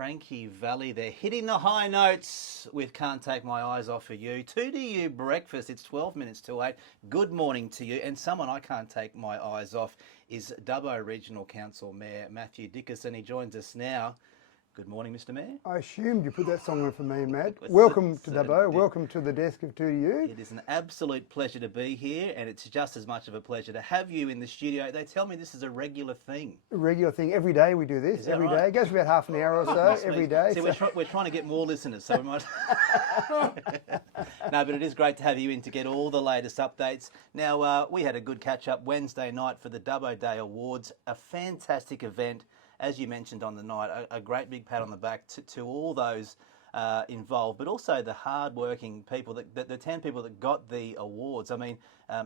Frankie Valley there, hitting the high notes with Can't Take My Eyes Off of You. 2 to breakfast, it's 12 minutes to 8. Good morning to you. And someone I can't take my eyes off is Dubbo Regional Council Mayor Matthew Dickerson. He joins us now. Good morning, Mr. Mayor. I assumed you put that song on for me, Matt. Welcome to Dubbo. Welcome to the desk of 2 to. It is an absolute pleasure to be here, and it's just as much of a pleasure to have you in the studio. They tell me this is a regular thing. A regular thing. Every day we do this. Every day. It goes for about half an hour or so every day. See, we're trying to get more listeners, so we might... No, but it is great to have you in to get all the latest updates. Now, we had a good catch-up Wednesday night for the Dubbo Day Awards, a fantastic event. As you mentioned on the night, a great big pat on the back to all those involved, but also the hard-working people, the 10 people that got the awards. I mean,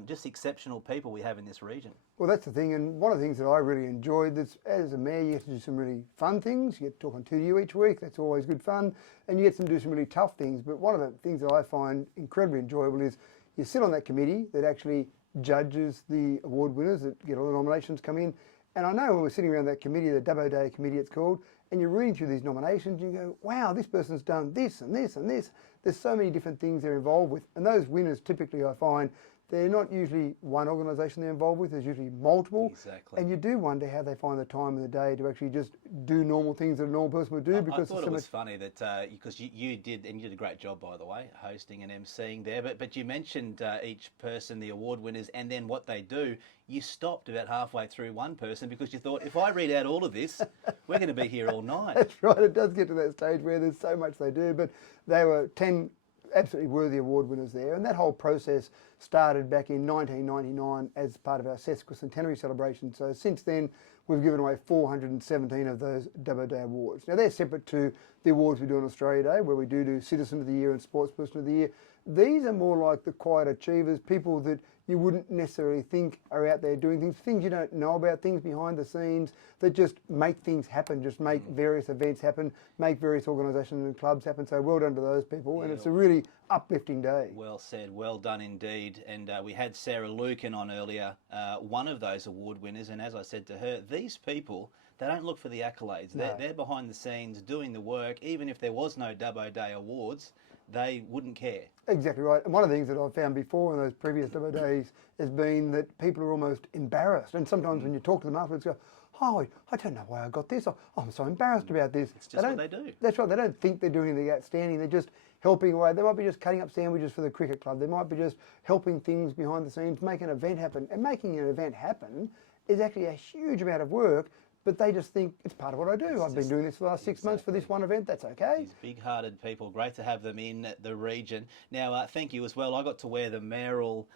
just exceptional people we have in this region. Well, that's the thing, and one of the things that I really enjoyed, as a mayor, you get to do some really fun things. You get to talk on 2 to each week, that's always good fun, and you get to do some really tough things. But one of the things that I find incredibly enjoyable is you sit on that committee that actually judges the award winners, that get all the nominations come in. And I know when we're sitting around that committee, the Dubbo Day committee it's called, and you're reading through these nominations, you go, wow, this person's done this and this and this. There's so many different things they're involved with. And those winners, typically, I find, they're not usually one organisation they're involved with, there's usually multiple. Exactly. And you do wonder how they find the time of the day to actually just do normal things that a normal person would do. Because I thought it was funny that, because you did a great job, by the way, hosting and emceeing there, but you mentioned each person, the award winners, and then what they do. You stopped about halfway through one person because you thought, if I read out all of this, we're going to be here all night. That's right, it does get to that stage where there's so much they do, but they were 10 absolutely worthy award winners there, and that whole process started back in 1999 as part of our sesquicentenary celebration. So since then, we've given away 417 of those Dubbo Day awards. Now they're separate to the awards we do on Australia Day, where we do Citizen of the Year and Sportsperson of the Year. These are more like the quiet achievers, people that you wouldn't necessarily think are out there doing things you don't know about, things behind the scenes that just make things happen, just make various events happen, make various organisations and clubs happen. So well done to those people, and it's a really uplifting day. Well said, well done indeed. And we had Sarah Lucan on earlier, one of those award winners, and as I said to her, these people, they don't look for the accolades. No. They're behind the scenes doing the work. Even if there was no Dubbo Day Awards, they wouldn't care. Exactly right. And one of the things that I've found before in those previous Dubbo Days has been that people are almost embarrassed. And sometimes when you talk to them afterwards, go, oh, I don't know why I got this. Oh, I'm so embarrassed about this. It's just what they do. That's right. They don't think they're doing anything outstanding. They're just helping away. They might be just cutting up sandwiches for the cricket club. They might be just helping things behind the scenes, make an event happen. And making an event happen is actually a huge amount of work. But they just think it's part of what I do. I've been doing this for the last 6 months for this one event. That's okay. These big-hearted people. Great to have them in the region. Now, thank you as well. I got to wear the mayoral,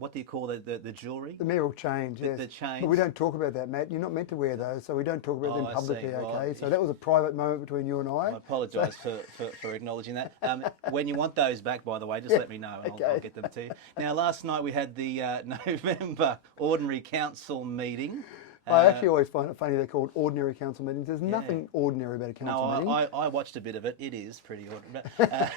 what do you call the jewellery? The mayoral chains, yes. The chains. But we don't talk about that, Matt. You're not meant to wear those, so we don't talk about them publicly, okay? So that was a private moment between you and I. I apologise for acknowledging that. When you want those back, by the way, just let me know and I'll get them to you. Now, last night we had the November Ordinary Council meeting. I actually always find it funny they're called ordinary council meetings. There's nothing ordinary about a council meeting. I watched a bit of it. It is pretty ordinary.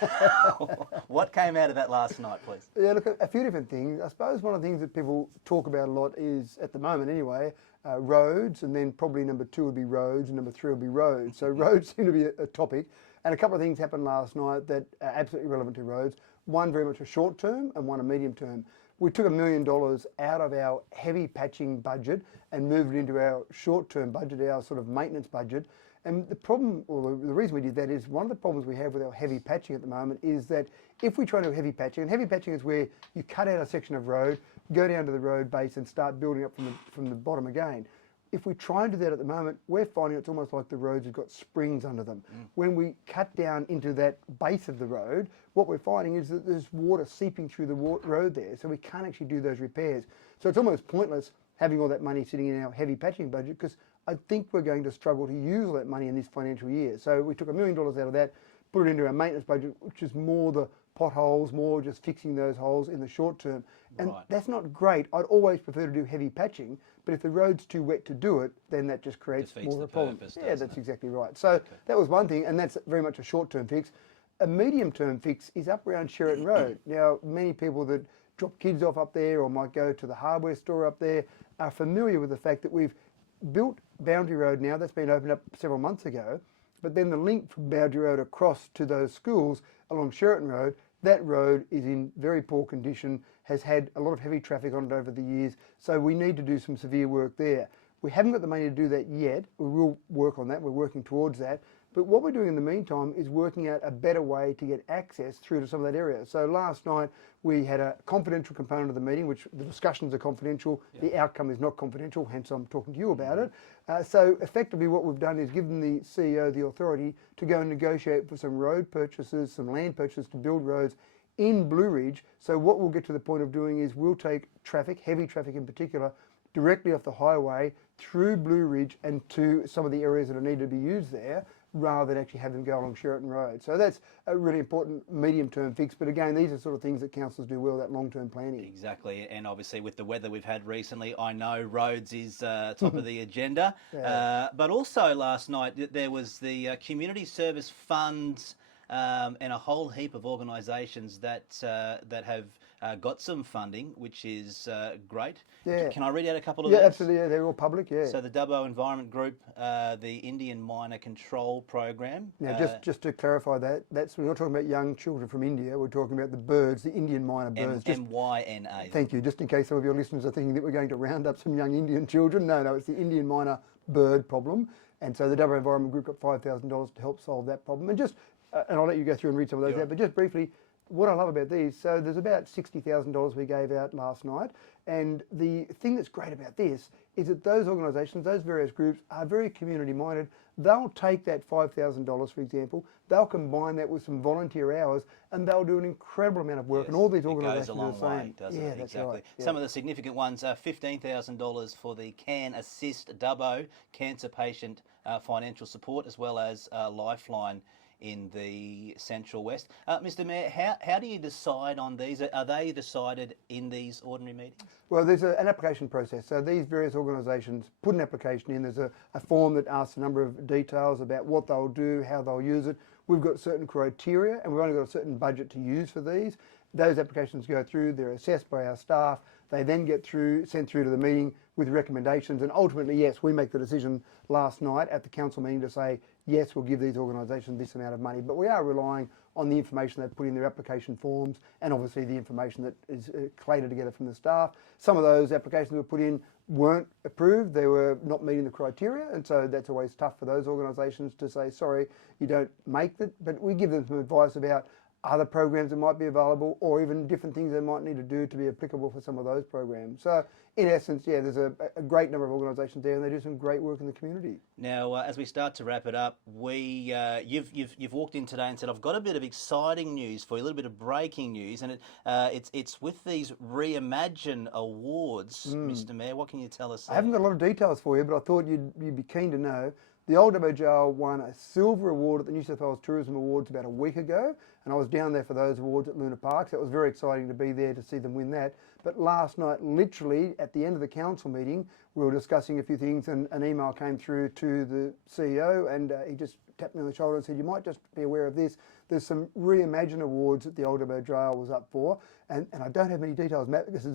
What came out of that last night, please? Yeah, look, a few different things. I suppose one of the things that people talk about a lot is, at the moment anyway, roads, and then probably number 2 would be roads, and number 3 would be roads. So roads seem to be a topic. And a couple of things happened last night that are absolutely relevant to roads. One very much a short term and one a medium term. We took $1 million out of our heavy patching budget and moved it into our short-term budget, our sort of maintenance budget. And the problem, or the reason we did that is one of the problems we have with our heavy patching at the moment is that if we try to do heavy patching, and heavy patching is where you cut out a section of road, go down to the road base and start building up from the bottom again. If we try and do that at the moment, we're finding it's almost like the roads have got springs under them. When we cut down into that base of the road, what we're finding is that there's water seeping through the road there, so we can't actually do those repairs. So it's almost pointless having all that money sitting in our heavy patching budget, because I think we're going to struggle to use all that money in this financial year. So we took $1 million out of that, put it into our maintenance budget, which is more the potholes, more just fixing those holes in the short term. And that's not great. I'd always prefer to do heavy patching, but if the road's too wet to do it, then that just creates more of a problem. Yeah, that's exactly right. So that was one thing, and that's very much a short-term fix. A medium-term fix is up around Sheraton Road. Now, many people that drop kids off up there or might go to the hardware store up there are familiar with the fact that we've built Boundary Road now. That's been opened up several months ago. but then the link from Boundary Road across to those schools along Sheraton Road, that road is in very poor condition, has had a lot of heavy traffic on it over the years, so we need to do some severe work there. We haven't got the money to do that yet. We will work on that. We're working towards that. But what we're doing in the meantime is working out a better way to get access through to some of that area. So last night we had a confidential component of the meeting, which the discussions are confidential. Yeah. The outcome is not confidential, hence I'm talking to you about it. So effectively what we've done is given the CEO the authority to go and negotiate for some road purchases, some land purchases to build roads in Blue Ridge. So what we'll get to the point of doing is we'll take traffic, heavy traffic in particular, directly off the highway through Blue Ridge and to some of the areas that are needed to be used there, rather than actually have them go along Sheraton Road. So that's a really important medium-term fix. But again, these are sort of things that councils do well, that long-term planning. Exactly, and obviously with the weather we've had recently, I know roads is top of the agenda. Yeah. But also last night there was the community service funds and a whole heap of organisations that have got some funding, which is great. Yeah. Can I read out a couple of these? Yeah, absolutely. Yeah, they're all public. Yeah. So the Dubbo Environment Group, the Indian Miner Control Program. Now, just to clarify that, we're not talking about young children from India. We're talking about the birds, the Indian miner birds. MYNA. Thank you. Just in case some of your listeners are thinking that we're going to round up some young Indian children. No, it's the Indian miner bird problem. And so the Dubbo Environment Group got $5,000 to help solve that problem. And and I'll let you go through and read some of those out, but just briefly, what I love about these, so there's about $60,000 we gave out last night, and the thing that's great about this is that those organisations, those various groups are very community minded. They'll take that $5,000, for example, they'll combine that with some volunteer hours, and they'll do an incredible amount of work. Yes, and all these organisations are the same. It goes a long way, doesn't it? That's Exactly. Right. Yeah. Some of the significant ones are $15,000 for the Can Assist Dubbo Cancer Patient Financial Support, as well as Lifeline in the Central West. Mr Mayor, how do you decide on these? Are they decided in these ordinary meetings? Well, there's an application process. So these various organisations put an application in. There's a form that asks a number of details about what they'll do, how they'll use it. We've got certain criteria and we've only got a certain budget to use for these. Those applications go through, they're assessed by our staff. They then get sent through to the meeting with recommendations, and ultimately, yes, we make the decision last night at the council meeting to say, yes, we'll give these organisations this amount of money, but we are relying on the information they've put in their application forms and obviously the information that is collated together from the staff. Some of those applications that were put in weren't approved, they were not meeting the criteria, and so that's always tough for those organisations to say, sorry, you don't make it, but we give them some advice about other programs that might be available, or even different things they might need to do to be applicable for some of those programs. So in essence, yeah, there's a great number of organisations there and they do some great work in the community. Now, as we start to wrap it up, you've walked in today and said, I've got a bit of exciting news for you, a little bit of breaking news, and it's with these Reimagine Awards, Mr Mayor. What can you tell us? I haven't got a lot of details for you, but I thought you'd be keen to know. The Old Dubbo Jail won a silver award at the New South Wales Tourism Awards about a week ago, and I was down there for those awards at Luna Park, so it was very exciting to be there to see them win that. But last night, literally at the end of the council meeting, we were discussing a few things, and an email came through to the CEO, and he just tapped me on the shoulder and said, you might just be aware of this. There's some Reimagine Awards that the Old Dubbo Jail was up for, and I don't have many details, Matt, because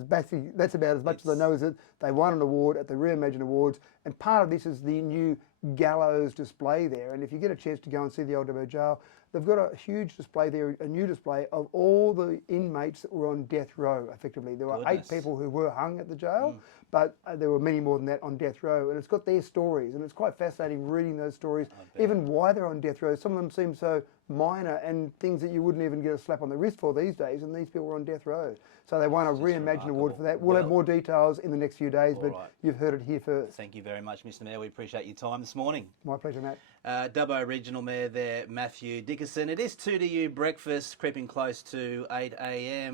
that's about as much as I know, is that they won an award at the Reimagine Awards, and part of this is the new gallows display there. And if you get a chance to go and see the Old Dubbo Jail, they've got a huge display there, a new display of all the inmates that were on death row, effectively. There were 8 people who were hung at the jail, but there were many more than that on death row. And it's got their stories, and it's quite fascinating reading those stories, even why they're on death row. Some of them seem so minor and things that you wouldn't even get a slap on the wrist for these days, and these people were on death row. So they won a Reimagine Award for that. We'll have more details in the next few days, but you've heard it here first. Thank you very much, Mr Mayor. We appreciate your time this morning. My pleasure, Matt. Dubbo Regional Mayor there, Matthew Dickerson. It is 2 to you breakfast, creeping close to 8 a.m.